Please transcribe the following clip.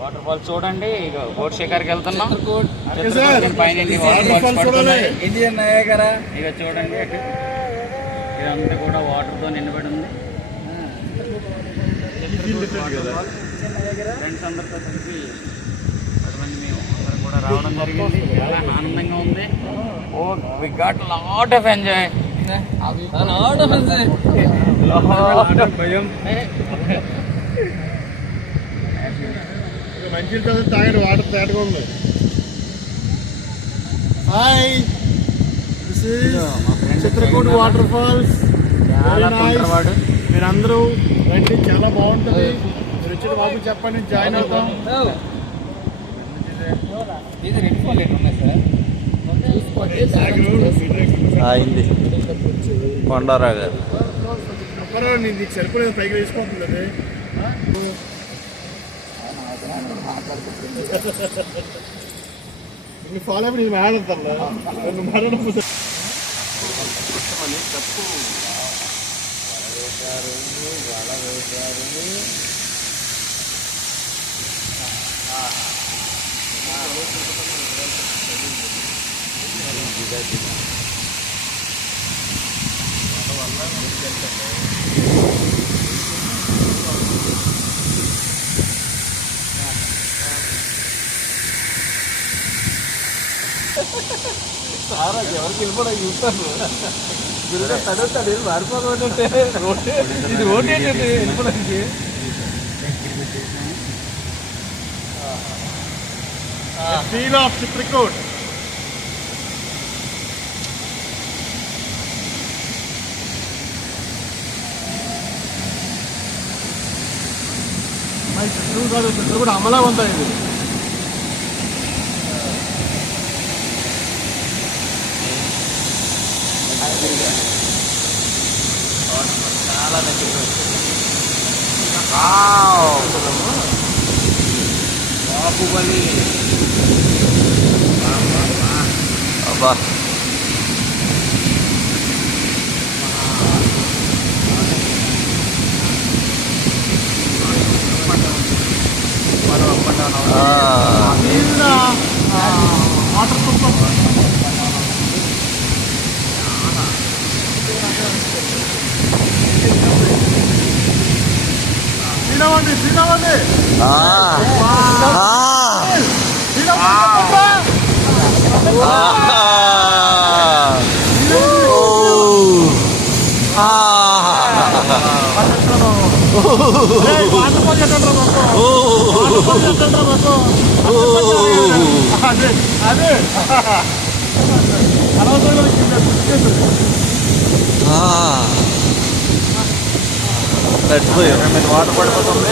Water falls చూడండి. Boat షికార్కి వెళ్తున్నాం. పైన ఇండియన్ నయాగరా ఇక చూడండి. ఇదంతా కూడా వాటర్తో నిండిపడి ఉంది. ఫ్రెండ్స్ అందరితో కలిసి అటువంటి మేము అందరం కూడా రావడం జరిగింది. చాలా ఆనందంగా ఉంది. Oh we got lot of enjoy. భయం మంచి తాగండి. వాటర్ తేటగా ఉంది. Hi, this is Chitrakoot waterfalls. మీరందరూ రండి, చాలా బాగుంటుంది. మీరు వచ్చిన బాబు చెప్పండి, జాయిన్ అవుతాం. అయింది కొండారా గారు. నీకు సరిపోలేదు, పైకి వేసుకోతుంది. అది నీ ఫాలో అయిపోయి నేను ఆడతాను. తప్పు ఎవరికి వెళ్ళిపోవడం చూస్తాను. తడుతాడు మారిపోతుంటే ఇది రోడ్ ఏంటండి వెళ్ళిపోవడానికి. Feel of Chitrakoot. చిత్రకూట అమలా ఉందా ఇది? చాలా నచ్చింది. బాహుబలి అబ్బా వాటర్ సూపర్. శ్రీరామండి, శ్రీరామండి, అదే వాటర్ పడిపోతుంది.